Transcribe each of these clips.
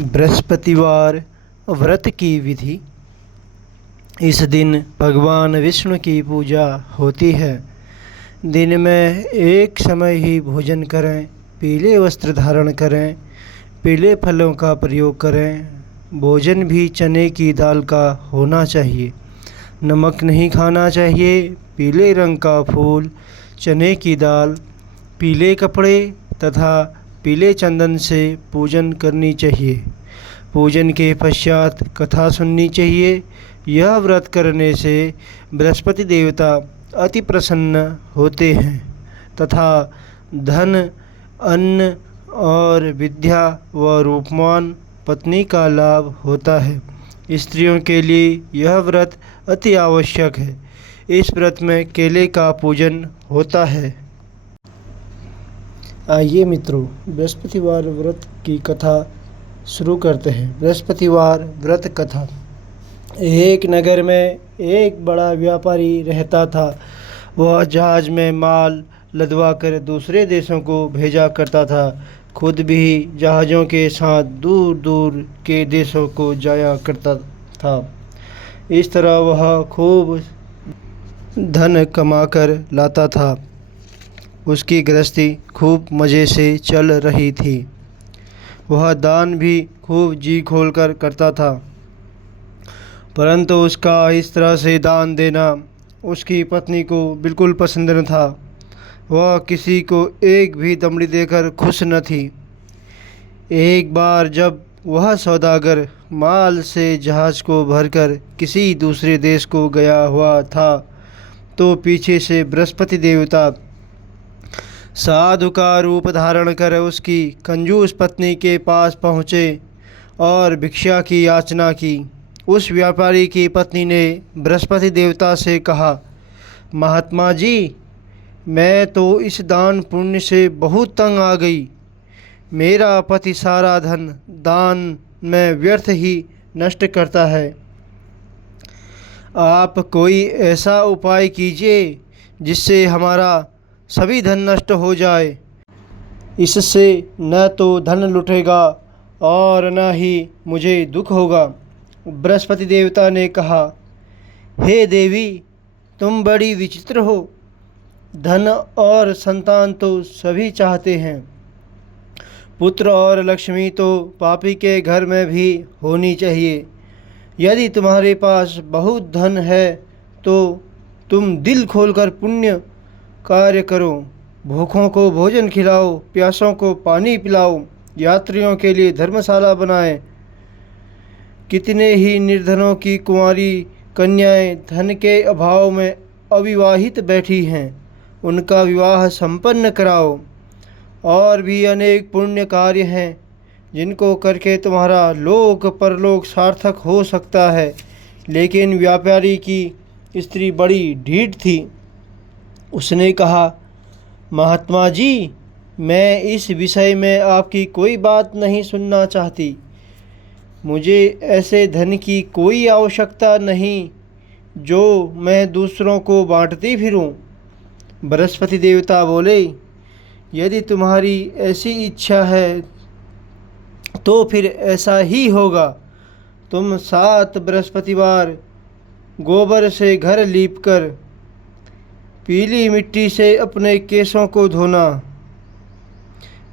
बृहस्पतिवार व्रत की विधि। इस दिन भगवान विष्णु की पूजा होती है। दिन में एक समय ही भोजन करें, पीले वस्त्र धारण करें, पीले फलों का प्रयोग करें। भोजन भी चने की दाल का होना चाहिए। नमक नहीं खाना चाहिए। पीले रंग का फूल, चने की दाल, पीले कपड़े तथा पीले चंदन से पूजन करनी चाहिए। पूजन के पश्चात कथा सुननी चाहिए। यह व्रत करने से बृहस्पति देवता अति प्रसन्न होते हैं तथा धन, अन्न और विद्या व रूपवान पत्नी का लाभ होता है। स्त्रियों के लिए यह व्रत अति आवश्यक है। इस व्रत में केले का पूजन होता है। आइए मित्रों, बृहस्पतिवार व्रत की कथा शुरू करते हैं। बृहस्पतिवार व्रत कथा। एक नगर में एक बड़ा व्यापारी रहता था। वह जहाज में माल लदवाकर दूसरे देशों को भेजा करता था। खुद भी जहाज़ों के साथ दूर दूर के देशों को जाया करता था। इस तरह वह खूब धन कमाकर लाता था। उसकी गृहस्थी खूब मज़े से चल रही थी। वह दान भी खूब जी खोलकर करता था, परंतु उसका इस तरह से दान देना उसकी पत्नी को बिल्कुल पसंद न था। वह किसी को एक भी दमड़ी देकर खुश न थी। एक बार जब वह सौदागर माल से जहाज़ को भरकर किसी दूसरे देश को गया हुआ था, तो पीछे से बृहस्पति देवता साधु का रूप धारण कर उसकी कंजूस पत्नी के पास पहुँचे और भिक्षा की याचना की। उस व्यापारी की पत्नी ने बृहस्पति देवता से कहा, महात्मा जी, मैं तो इस दान पुण्य से बहुत तंग आ गई। मेरा पति सारा धन दान में व्यर्थ ही नष्ट करता है। आप कोई ऐसा उपाय कीजिए जिससे हमारा सभी धन नष्ट हो जाए। इससे न तो धन लुटेगा और न ही मुझे दुख होगा। बृहस्पति देवता ने कहा, हे देवी, तुम बड़ी विचित्र हो। धन और संतान तो सभी चाहते हैं। पुत्र और लक्ष्मी तो पापी के घर में भी होनी चाहिए। यदि तुम्हारे पास बहुत धन है तो तुम दिल खोलकर पुण्य कार्य करो। भूखों को भोजन खिलाओ, प्यासों को पानी पिलाओ, यात्रियों के लिए धर्मशाला बनाएं। कितने ही निर्धनों की कुंवारी कन्याएं धन के अभाव में अविवाहित बैठी हैं, उनका विवाह संपन्न कराओ। और भी अनेक पुण्य कार्य हैं जिनको करके तुम्हारा लोक परलोक सार्थक हो सकता है। लेकिन व्यापारी की स्त्री बड़ी ढीठ थी। उसने कहा, महात्मा जी, मैं इस विषय में आपकी कोई बात नहीं सुनना चाहती। मुझे ऐसे धन की कोई आवश्यकता नहीं जो मैं दूसरों को बांटती फिरूं। बृहस्पति देवता बोले, यदि तुम्हारी ऐसी इच्छा है तो फिर ऐसा ही होगा। तुम 7 बृहस्पतिवार गोबर से घर लीपकर पीली मिट्टी से अपने केशों को धोना।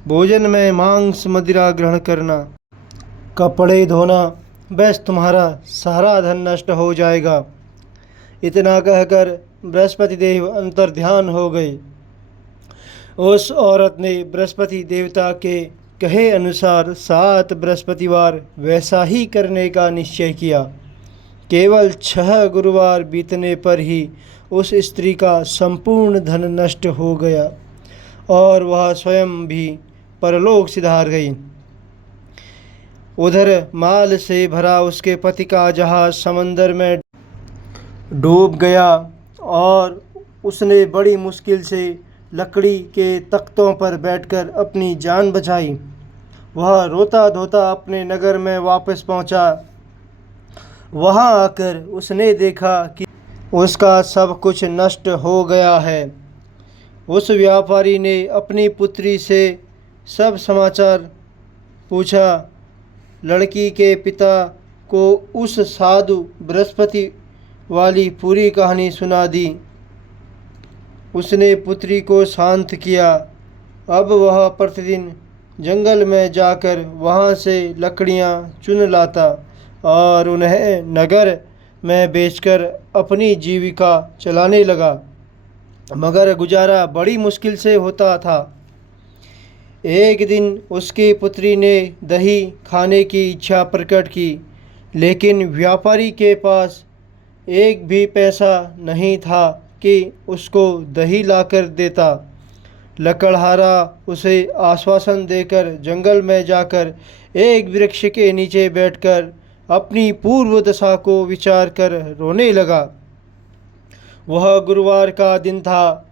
भोजन में मांस मदिरा ग्रहण करना, कपड़े धोना, बस तुम्हारा सारा धन नष्ट हो जाएगा। इतना कहकर बृहस्पति देव अंतर्ध्यान हो गए। उस औरत ने बृहस्पति देवता के कहे अनुसार 7 बृहस्पतिवार वैसा ही करने का निश्चय किया। केवल 6 गुरुवार बीतने पर ही उस स्त्री का संपूर्ण धन नष्ट हो गया और वह स्वयं भी परलोक सिधार गई। उधर माल से भरा उसके पति का जहाज समंदर में डूब गया और उसने बड़ी मुश्किल से लकड़ी के तख्तों पर बैठकर अपनी जान बचाई। वह रोता धोता अपने नगर में वापस पहुंचा। वहां आकर उसने देखा कि उसका सब कुछ नष्ट हो गया है। उस व्यापारी ने अपनी पुत्री से सब समाचार पूछा लड़की के पिता को उस साधु बृहस्पति वाली पूरी कहानी सुना दी। उसने पुत्री को शांत किया। अब वह प्रतिदिन जंगल में जाकर वहाँ से लकड़ियाँ चुन लाता और उन्हें नगर में बेचकर अपनी जीविका चलाने लगा, मगर गुजारा बड़ी मुश्किल से होता था। एक दिन उसकी पुत्री ने दही खाने की इच्छा प्रकट की, लेकिन व्यापारी के पास एक भी पैसा नहीं था कि उसको दही लाकर देता। लकड़हारा उसे आश्वासन देकर जंगल में जाकर एक वृक्ष के नीचे बैठकर अपनी पूर्व दशा को विचार कर रोने लगा। वह गुरुवार का दिन था।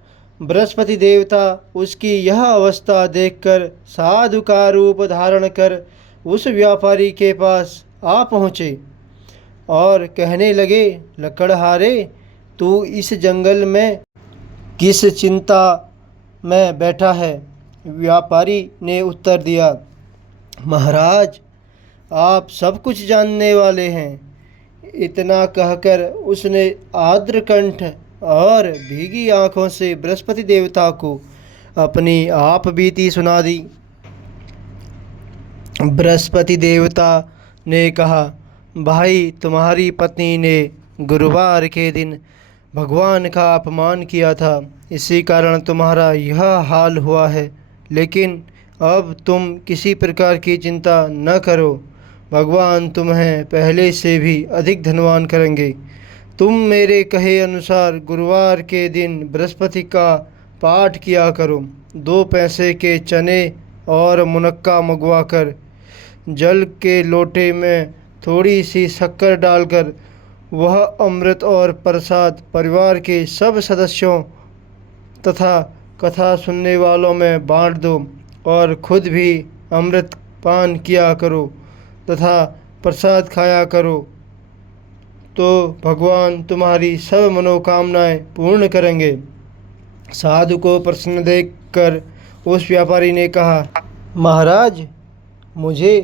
बृहस्पति देवता उसकी यह अवस्था देखकर साधु का रूप धारण कर उस व्यापारी के पास आ पहुँचे और कहने लगे, लकड़हारे, तू इस जंगल में किस चिंता में बैठा है? व्यापारी ने उत्तर दिया, महाराज, आप सब कुछ जानने वाले हैं। इतना कहकर उसने आर्द्र कंठ और भीगी आंखों से बृहस्पति देवता को अपनी आप बीती सुना दी। बृहस्पति देवता ने कहा, भाई, तुम्हारी पत्नी ने गुरुवार के दिन भगवान का अपमान किया था, इसी कारण तुम्हारा यह हाल हुआ है। लेकिन अब तुम किसी प्रकार की चिंता न करो, भगवान तुम्हें पहले से भी अधिक धनवान करेंगे। तुम मेरे कहे अनुसार गुरुवार के दिन बृहस्पति का पाठ किया करो। 2 पैसे के चने और मुनक्का मंगवा कर जल के लोटे में थोड़ी सी शक्कर डालकर वह अमृत और प्रसाद परिवार के सब सदस्यों तथा कथा सुनने वालों में बांट दो और खुद भी अमृत पान किया करो तथा प्रसाद खाया करो, तो भगवान तुम्हारी सब मनोकामनाएं पूर्ण करेंगे। साधु को प्रसन्न देखकर उस व्यापारी ने कहा, महाराज, मुझे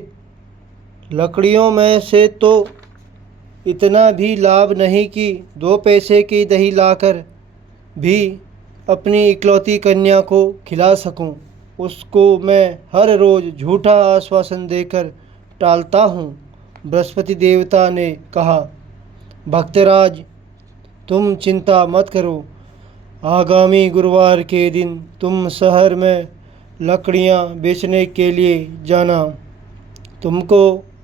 लकड़ियों में से तो इतना भी लाभ नहीं कि 2 पैसे की दही लाकर भी अपनी इकलौती कन्या को खिला सकूं। उसको मैं हर रोज़ झूठा आश्वासन देकर टालता हूँ। बृहस्पति देवता ने कहा, भक्तराज, तुम चिंता मत करो। आगामी गुरुवार के दिन तुम शहर में लकड़ियाँ बेचने के लिए जाना। तुमको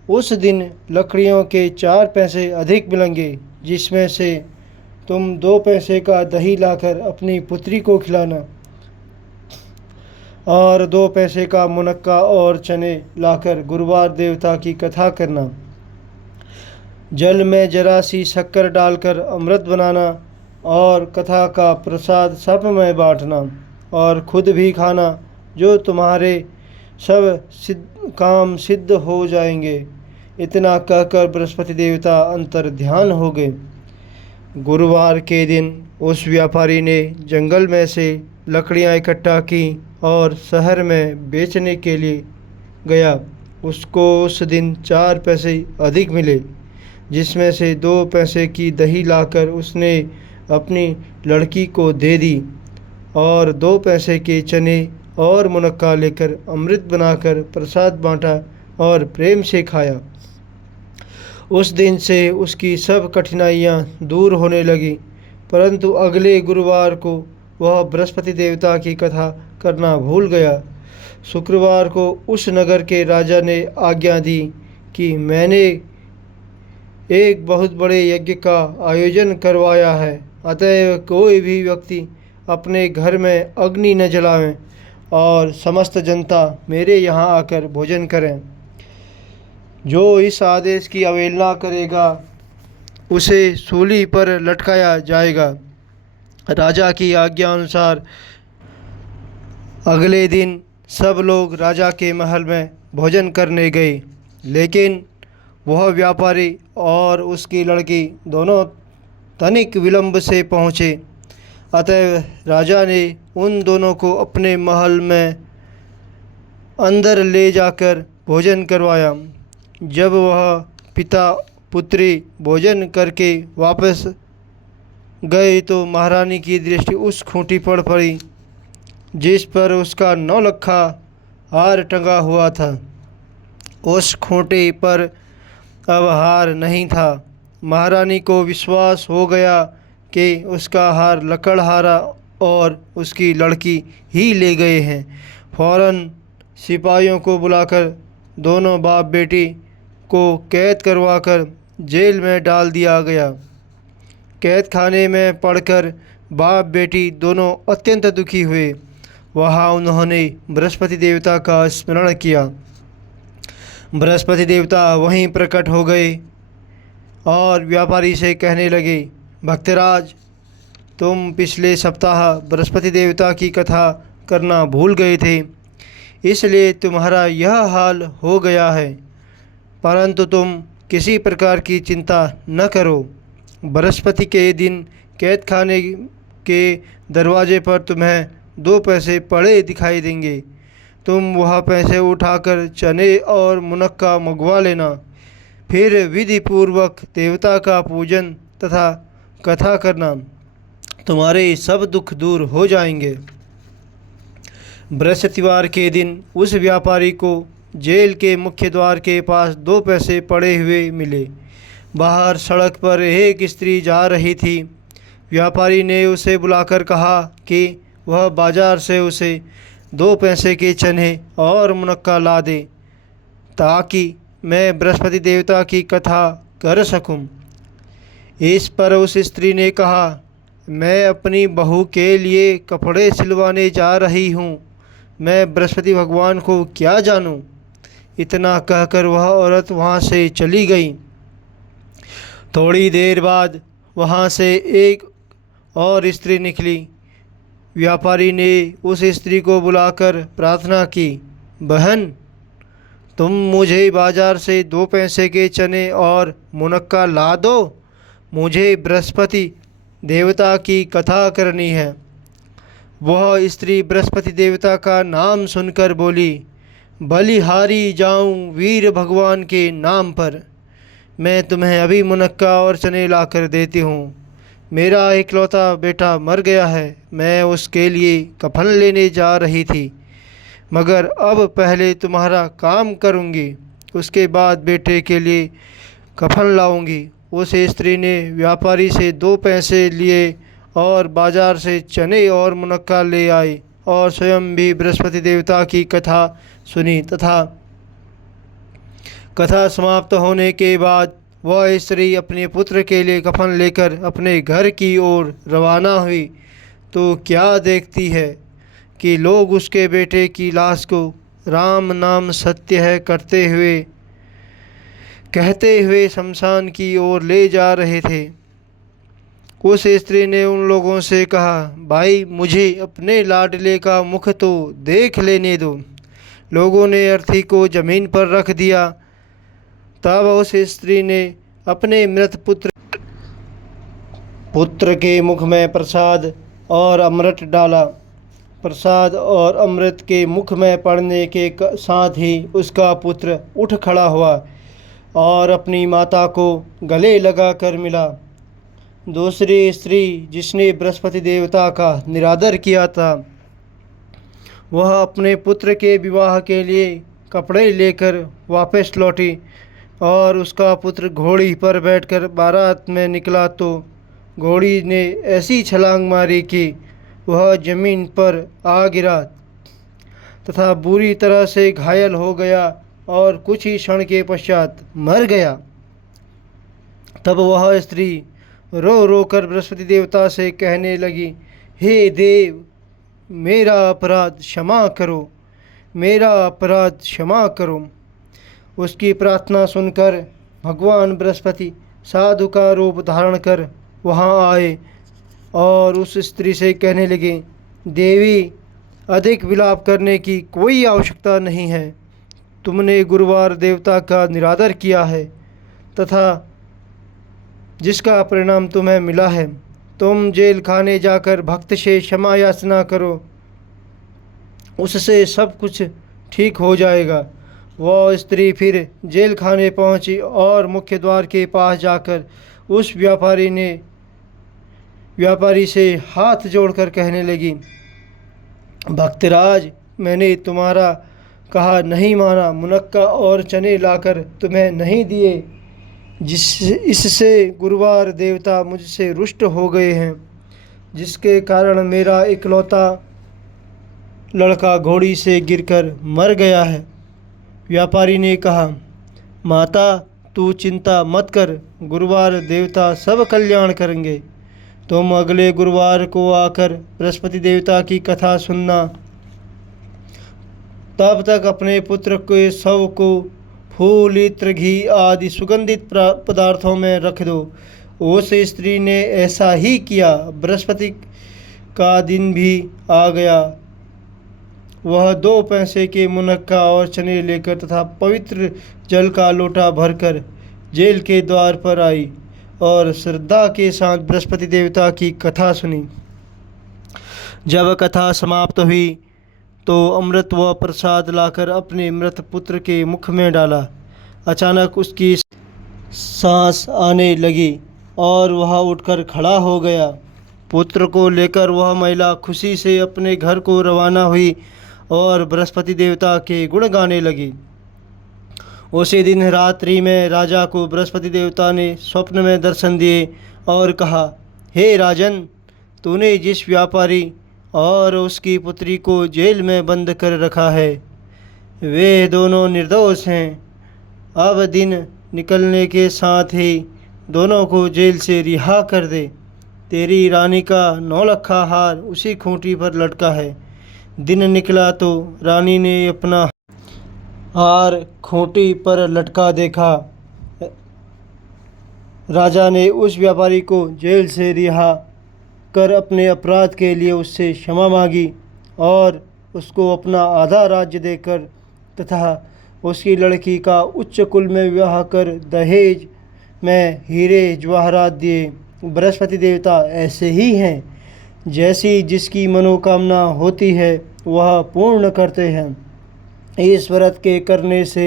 उस दिन लकड़ियों के 4 पैसे अधिक मिलेंगे, जिसमें से तुम 2 पैसे का दही लाकर अपनी पुत्री को खिलाना और 2 पैसे का मुनक्का और चने लाकर गुरुवार देवता की कथा करना। जल में जरा सी शक्कर डालकर अमृत बनाना और कथा का प्रसाद सब में बांटना और खुद भी खाना, जो तुम्हारे सब काम सिद्ध हो जाएंगे। इतना कहकर बृहस्पति देवता अंतर ध्यान हो गए। गुरुवार के दिन उस व्यापारी ने जंगल में से लकड़ियाँ इकट्ठा की और शहर में बेचने के लिए गया। उसको उस दिन 4 पैसे अधिक मिले, जिसमें से 2 पैसे की दही लाकर उसने अपनी लड़की को दे दी और 2 पैसे के चने और मुनक्का लेकर अमृत बनाकर प्रसाद बांटा और प्रेम से खाया। उस दिन से उसकी सब कठिनाइयाँ दूर होने लगी, परंतु अगले गुरुवार को वह बृहस्पति देवता की कथा करना भूल गया। शुक्रवार को उस नगर के राजा ने आज्ञा दी कि मैंने एक बहुत बड़े यज्ञ का आयोजन करवाया है, अतएव कोई भी व्यक्ति अपने घर में अग्नि न जलावें और समस्त जनता मेरे यहाँ आकर भोजन करें। जो इस आदेश की अवहेलना करेगा उसे सूली पर लटकाया जाएगा। राजा की आज्ञा अनुसार अगले दिन सब लोग राजा के महल में भोजन करने गए, लेकिन वह व्यापारी और उसकी लड़की दोनों तनिक विलंब से पहुँचे। अतः राजा ने उन दोनों को अपने महल में अंदर ले जाकर भोजन करवाया। जब वह पिता पुत्री भोजन करके वापस गए तो महारानी की दृष्टि उस खूंटी पर पड़ी जिस पर उसका 9 लखा हार टंगा हुआ था। उस खूंटी पर अब हार नहीं था। महारानी को विश्वास हो गया कि उसका हार लकड़हारा और उसकी लड़की ही ले गए हैं। फौरन सिपाहियों को बुलाकर दोनों बाप बेटी को कैद करवाकर जेल में डाल दिया गया। कैद खाने में पड़कर बाप बेटी दोनों अत्यंत दुखी हुए। वहाँ उन्होंने बृहस्पति देवता का स्मरण किया। बृहस्पति देवता वहीं प्रकट हो गए और व्यापारी से कहने लगे, भक्तराज, तुम पिछले सप्ताह बृहस्पति देवता की कथा करना भूल गए थे, इसलिए तुम्हारा यह हाल हो गया है। परंतु तुम किसी प्रकार की चिंता न करो। बृहस्पति के दिन कैद खाने के दरवाजे पर तुम्हें 2 पैसे पड़े दिखाई देंगे। तुम वह पैसे उठाकर चने और मुनक्का मंगवा लेना। फिर विधि पूर्वक देवता का पूजन तथा कथा करना। तुम्हारे सब दुख दूर हो जाएंगे। बृहस्पतिवार के दिन उस व्यापारी को जेल के मुख्य द्वार के पास 2 पैसे पड़े हुए मिले। बाहर सड़क पर एक स्त्री जा रही थी। व्यापारी ने उसे बुलाकर कहा कि वह बाजार से उसे 2 पैसे के चने और मुनक्का ला दे ताकि मैं बृहस्पति देवता की कथा कर सकूं। इस पर उस स्त्री ने कहा, मैं अपनी बहू के लिए कपड़े सिलवाने जा रही हूँ, मैं बृहस्पति भगवान को क्या जानूँ। इतना कहकर वह औरत वहाँ से चली गई। थोड़ी देर बाद वहाँ से एक और स्त्री निकली। व्यापारी ने उस स्त्री को बुलाकर प्रार्थना की, बहन, तुम मुझे बाजार से 2 पैसे के चने और मुनक्का ला दो, मुझे बृहस्पति देवता की कथा करनी है। वह स्त्री बृहस्पति देवता का नाम सुनकर बोली, बलिहारी जाऊं वीर भगवान के नाम पर। मैं तुम्हें अभी मुनक्का और चने ला कर देती हूँ। मेरा इकलौता बेटा मर गया है, मैं उसके लिए कफन लेने जा रही थी, मगर अब पहले तुम्हारा काम करूँगी, उसके बाद बेटे के लिए कफन लाऊंगी। उस स्त्री ने व्यापारी से 2 पैसे लिए और बाजार से चने और मुनक्का ले आई और स्वयं भी बृहस्पति देवता की कथा सुनी तथा कथा समाप्त होने के बाद वह स्त्री अपने पुत्र के लिए कफन लेकर अपने घर की ओर रवाना हुई तो क्या देखती है कि लोग उसके बेटे की लाश को राम नाम सत्य है कहते हुए शमशान की ओर ले जा रहे थे। उस स्त्री ने उन लोगों से कहा, भाई, मुझे अपने लाडले का मुख तो देख लेने दो। लोगों ने अर्थी को जमीन पर रख दिया। तब उस स्त्री ने अपने मृत पुत्र के मुख में प्रसाद और अमृत डाला। प्रसाद और अमृत के मुख में पड़ने के साथ ही उसका पुत्र उठ खड़ा हुआ और अपनी माता को गले लगा कर मिला। दूसरी स्त्री जिसने बृहस्पति देवता का निरादर किया था, वह अपने पुत्र के विवाह के लिए कपड़े लेकर वापस लौटी और उसका पुत्र घोड़ी पर बैठकर बारात में निकला तो घोड़ी ने ऐसी छलांग मारी कि वह जमीन पर आ गिरा तथा बुरी तरह से घायल हो गया और कुछ ही क्षण के पश्चात मर गया। तब वह स्त्री रो रो कर बृहस्पति देवता से कहने लगी, हे देव, मेरा अपराध क्षमा करो, मेरा अपराध क्षमा करो। उसकी प्रार्थना सुनकर भगवान बृहस्पति साधु का रूप धारण कर वहाँ आए और उस स्त्री से कहने लगे, देवी, अधिक विलाप करने की कोई आवश्यकता नहीं है। तुमने गुरुवार देवता का निरादर किया है तथा जिसका परिणाम तुम्हें मिला है। तुम जेल खाने जाकर भक्त से क्षमा याचना करो, उससे सब कुछ ठीक हो जाएगा। वह स्त्री फिर जेल खाने पहुंची और मुख्य द्वार के पास जाकर उस व्यापारी से हाथ जोड़कर कहने लगी, भक्तराज, मैंने तुम्हारा कहा नहीं माना, मुनक्का और चने लाकर तुम्हें नहीं दिए, इससे गुरुवार देवता मुझसे रुष्ट हो गए हैं, जिसके कारण मेरा इकलौता लड़का घोड़ी से गिरकर मर गया है। व्यापारी ने कहा, माता, तू चिंता मत कर, गुरुवार देवता सब कल्याण करेंगे। तुम अगले गुरुवार को आकर बृहस्पति देवता की कथा सुनना। तब तक अपने पुत्र के शव को फूल, इत्र, घी आदि सुगंधित पदार्थों में रख दो। उस स्त्री ने ऐसा ही किया। बृहस्पति का दिन भी आ गया। वह 2 पैसे के मुनक्का और चने लेकर तथा पवित्र जल का लोटा भरकर जेल के द्वार पर आई और श्रद्धा के साथ बृहस्पति देवता की कथा सुनी। जब कथा समाप्त हुई तो अमृत व प्रसाद लाकर अपने मृत पुत्र के मुख में डाला। अचानक उसकी सांस आने लगी और वह उठकर खड़ा हो गया। पुत्र को लेकर वह महिला खुशी से अपने घर को रवाना हुई और बृहस्पति देवता के गुण गाने लगी। उसी दिन रात्रि में राजा को बृहस्पति देवता ने स्वप्न में दर्शन दिए और कहा, हे राजन, तूने जिस व्यापारी और उसकी पुत्री को जेल में बंद कर रखा है, वे दोनों निर्दोष हैं। अब दिन निकलने के साथ ही दोनों को जेल से रिहा कर दे। तेरी रानी का 9 लखा हार उसी खूंटी पर लटका है। दिन निकला तो रानी ने अपना हार खूंटी पर लटका देखा। राजा ने उस व्यापारी को जेल से रिहा कर अपने अपराध के लिए उससे क्षमा मांगी और उसको अपना आधा राज्य देकर तथा उसकी लड़की का उच्च कुल में विवाह कर दहेज में हीरे जवाहरात दिए। बृहस्पति देवता ऐसे ही हैं, जैसी जिसकी मनोकामना होती है वह पूर्ण करते हैं। इस व्रत के करने से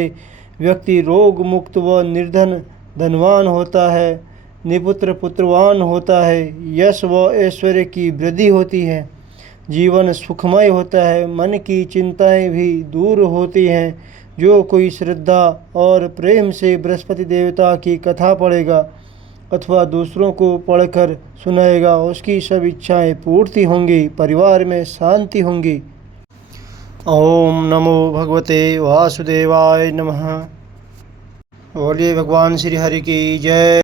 व्यक्ति रोग मुक्त व निर्धन धनवान होता है, निपुत्र पुत्रवान होता है, यश व ऐश्वर्य की वृद्धि होती है, जीवन सुखमय होता है, मन की चिंताएं भी दूर होती हैं। जो कोई श्रद्धा और प्रेम से बृहस्पति देवता की कथा पढ़ेगा अथवा दूसरों को पढ़कर सुनाएगा, उसकी सब इच्छाएं पूर्ति होंगी, परिवार में शांति होंगी। ओम नमो भगवते वासुदेवाय नमः। बोलिए भगवान श्री हरि की जय।